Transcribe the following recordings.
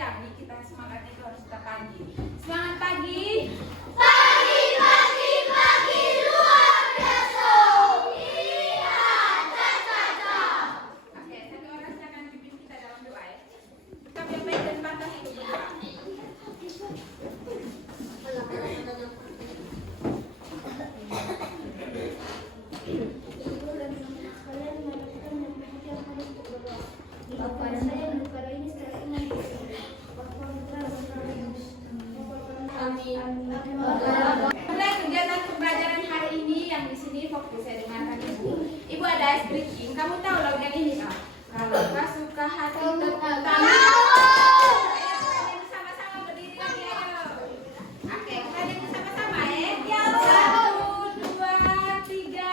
siang nih, kita semangatnya itu harus tetap pagi. Semangat pagi. Pagi, pagi, pagi luar biasa. Iya, caca. Oke, satu orang silakan pimpin kita dalam doa ya. Kita yang baik dan pantas untuk berdoa. Mulai kegiatan pembelajaran hari ini yang di sini fokus saya dengarkan Ibu. Ibu ada ice breaking. Kamu tahu lagu yang ini kan? Kalau kau suka hati tepuk tangan. Ayo kita sama-sama berdiri lagi ayo. Oke, kita nyanyi sama-sama ya. Satu, dua, tiga.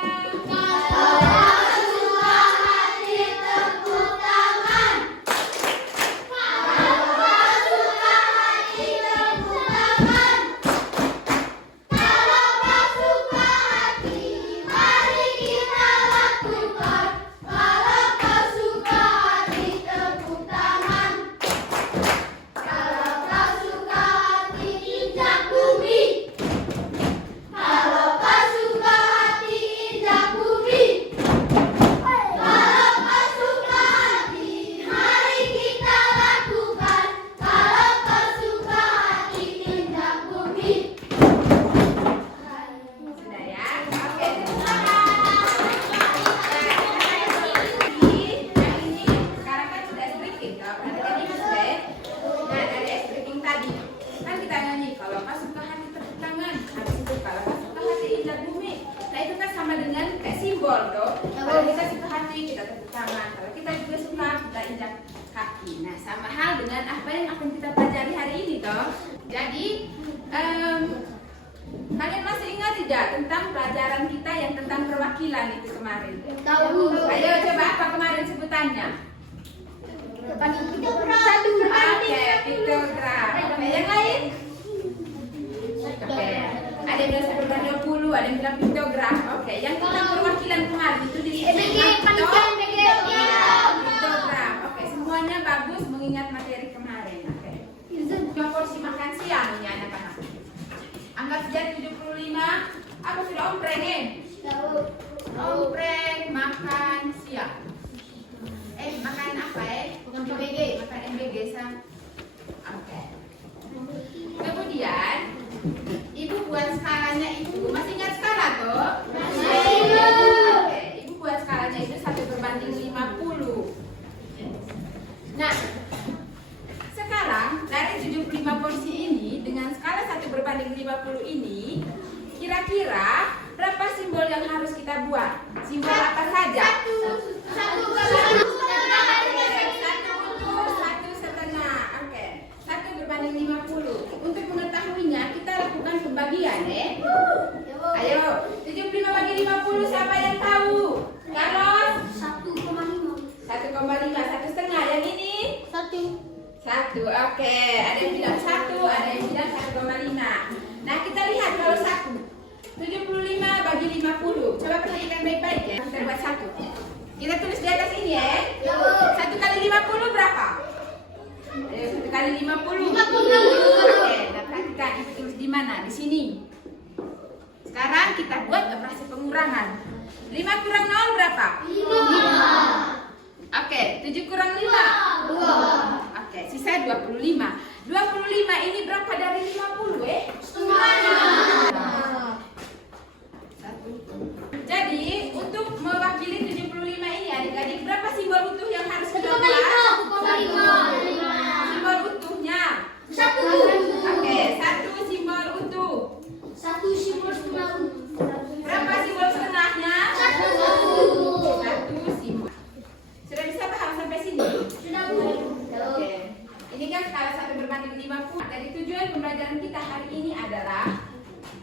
Kalau kita suka hati, kita tepuk tangan. Kalau kita juga suka, kita injak kaki. Nah, sama hal dengan apa yang akan kita pelajari hari ini, toh. Jadi, kalian masih ingat tidak tentang pelajaran kita yang tentang perwakilan itu kemarin? Tahu. Ayo coba apa kemarin sebutannya? Piktogram. Oke, piktogram. Oke, yang lain? Oke. Ada yang bilang 10 ada yang bilang piktogram. Oke, yang tentang perwakilan kemarin itu di piktogram. Oke, semuanya bagus mengingat materi kemarin. Oke. Dua porsi makan siang ini anak-anak. Anggap saja 75. Apa sudah ompreng nih? Ompreng makan siang. Makan apa Bukan MBG. Makan MBG sama. Oke. Kemudian Ibu buat skalanya itu, masih ingat skala toh? Masih. Oke, Ibu buat skalanya itu 1/50. Nah, sekarang dari 75 porsi ini dengan skala 1/50 ini, kira-kira berapa simbol yang harus kita buat? Simbol apa saja? Satu setengah. Oke, 1/50. Untuk mengetahuinya kita lakukan pembagian ya. Ayo, 75 bagi 50 siapa yang tahu? Carlos? 1,5. 1,5. Yang ini? 1. Oke, ada yang bilang 1, ada yang bilang 1,5. Nah, kita lihat kalau 1. 75 bagi 50. Coba perhatikan baik-baik ya. Kita buat 1. Kita tulis di atas ini ya. 1 kali 50 berapa? 1 kali 50. Oke, nah perhatikan itu tulis di mana? Di sini. Sekarang kita buat operasi pengurangan. 5 kurang 0 berapa? 5. Oke, 7 kurang 5? 2. Oke, sisa 25. 25 ini berapa dari 50 Setengahnya. Jadi, untuk mewakili 75 ini adik-adik, berapa simbol utuh yang harus kita buat? 2,5. Simbol utuhnya. 1. Oke, 1 simbol utuh. 1 simbol setengah. Berapa simbol setengahnya? 1. 1 simbol. Sudah bisa paham sampai sini? Sudah, Bu. Oke. Ini kan skala 1/50. Jadi tujuan pembelajaran kita hari ini adalah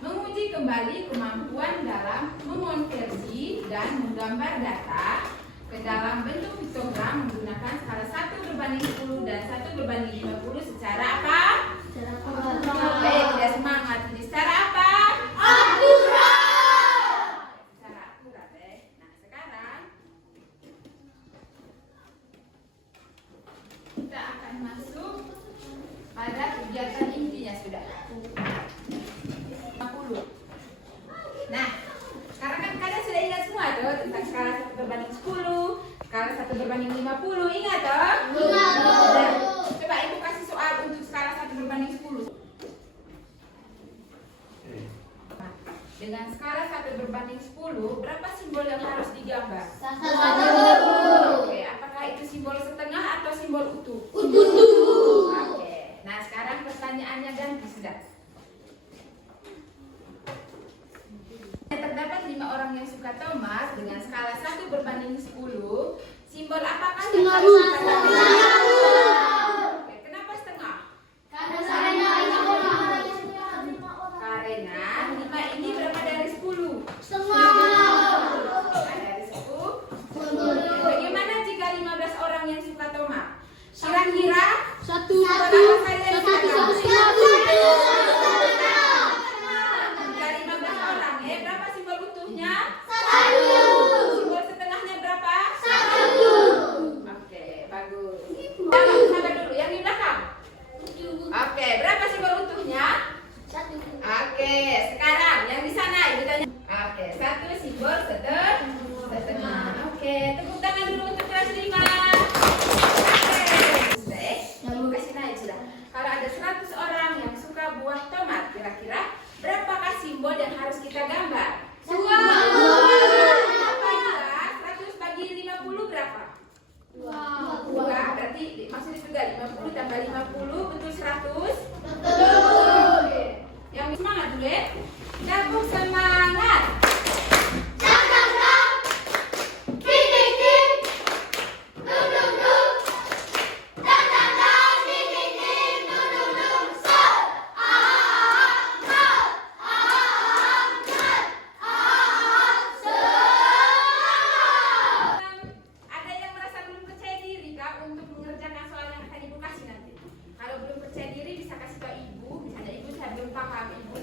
menguji kembali kemampuan dalam mengonversi dan menggambar data ke dalam bentuk piktogram menggunakan skala 1/10 dan 1/50 secara apa? Baik, tidak semangat. Jadi secara apa? Akurat. Secara akurat ya. Nah, sekarang kita akan masuk Pada kegiatan intinya sudah 50. Nah, sekarang kan kalian sudah ingat semua tuh tentang skala 1/10, skala 1/50, ingat toh? Ingat. Nah, coba ibu kasih soal untuk skala 1/10. Dengan skala 1/10, berapa simbol yang harus digambar? 1. Oke, apakah itu simbol setengah atau simbol utuh? Utuh. Oke, nah sekarang pertanyaannya ganti sudah. Terdapat 5 orang yang suka tomat dengan skala 1/10. Simbol apakah yang Setengah harus kita setengah. gambar? Oke, kenapa setengah? Karena lima orang. Karena 5 ini berapa dari 10? Setengah. Dari 10. Bagaimana jika 15 orang yang suka tomat? Kira-kira Satu. Jika 15 orang, berapa simbol utuhnya? Simbol setengahnya berapa? Oke, bagus. Sabar dulu, yang di belakang. Oke, berapa simbol utuhnya? Oke, sekarang yang di sana ibu tanya. Oke, 1 simbol setengah. Oke, tepuk tangan dulu untuk kelas 5. Oke, sudah ibu kasih naik sudah. Kalau ada 100 orang yang suka buah tomat, kira-kira berapakah simbol yang harus kita gambar? 2. Berapa juga? 100 bagi 50 berapa? 2. Berarti maksudnya juga 50 tambah 50 betul 100? Oke. Yang semangat dulu ya. Gabung semangat. Ada yang merasa belum percaya diri kak untuk mengerjakan soal yang akan ibu kasih nanti? Kalau belum percaya diri bisa kasih ke ibu. Misalnya ibu saya belum paham, ibu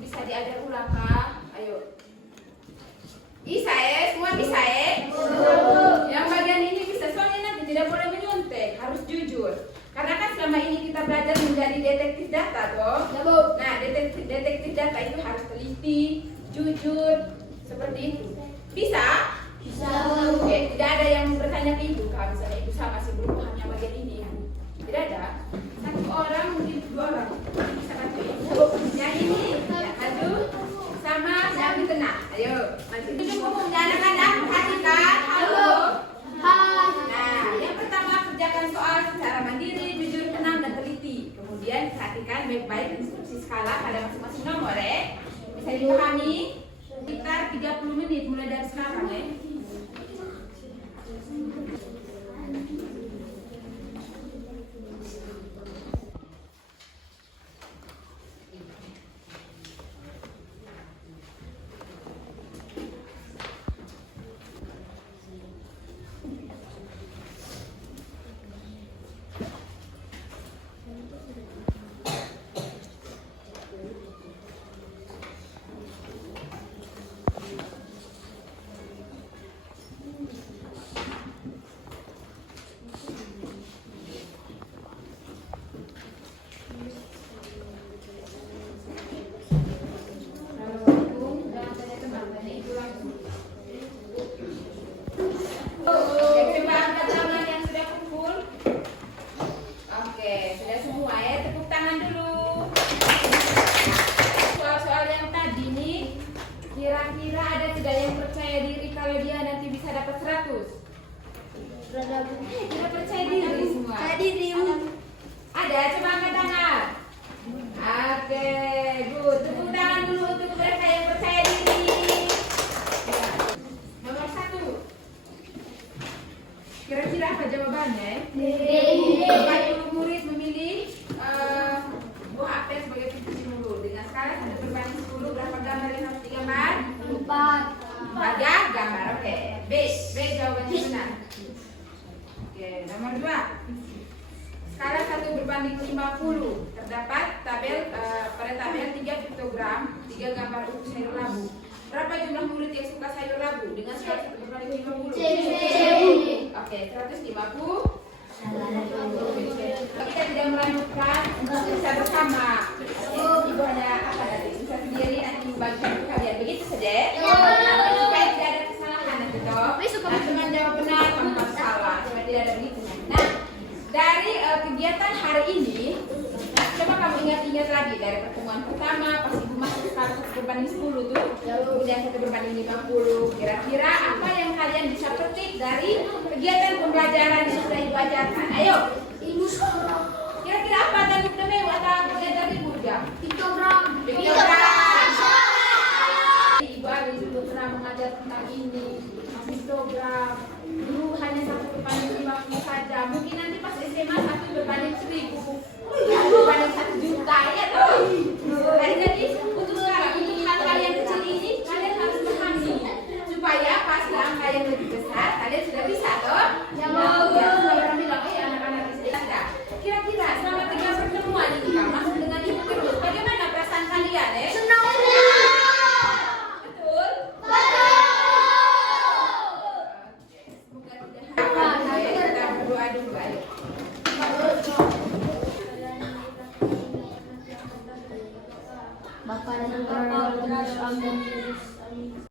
bisa diajar ulang kak. Ayo. Bisa ya, semua bisa ya. Yang bagian ini bisa, soalnya nanti tidak boleh menyontek, harus jujur. Karena kan selama ini kita belajar menjadi detektif data toh. Nah, detektif data itu harus teliti, jujur, seperti itu. Bisa? Oke, tidak ada yang bertanya ke ibu kalau misalnya ibu sama masih belum paham yang bagian ini ya. Tidak ada. 1 orang mungkin 2 orang bisa bantu ibu. Yang ini, yang maju sama yang di tengah. Ayo, maju duduk umumnya anak-anak, perhatikan. Halo. Nah, yang pertama kerjakan soal secara mandiri, jujur, tenang dan teliti. Kemudian perhatikan baik-baik instruksi skala pada masing-masing nomor ya. Bisa dipahami? Sekitar 30 menit mulai dari sekarang ya. Coba angkat tangan yang sudah kumpul. Oke, sudah semua ya. Tepuk tangan dulu. Soal-soal yang tadi nih, kira-kira ada tidak yang percaya diri kalau dia nanti bisa dapat 100? Tidak percaya diri semua. Ada, coba angkat tangan. Oke, good. Tepuk tangan dulu untuk mereka yang percaya diri. Nomor 1. Kira-kira apa jawabannya? Banyak murid memilih buah apel sebagai pencuci mulut. Dengan skala 1/10, berapa gambar yang harus digambar? 4 gambar, oke. B jawabannya benar. Oke, nomor 2. Skala 1/50. Terdapat pada tabel 3 piktogram, 3 gambar utuh sayur labu. Berapa jumlah murid yang suka sayur labu dengan skala 1/50? Oke, 150. Kita tidak melanjutkan untuk bisa bersama. Ibu hanya apa tadi? Bisa sendiri nanti bagikan ke kalian. Begitu saja. Supaya tidak ada kesalahan nanti toh. Nah, cuma jawab benar tanpa salah. Supaya tidak ada begitu. Nah, dari kegiatan hari ini, coba kamu ingat-ingat lagi dari pertemuan pertama pas ibu masuk sekarang 1/10 tuh, kemudian 1/50. Kira-kira apa yang kalian bisa petik dari kegiatan pembelajaran yang sudah ibu ajarkan? Ayo. Kira-kira apa tadi demi atau kegiatan ibu ya? Piktogram. Piktogram.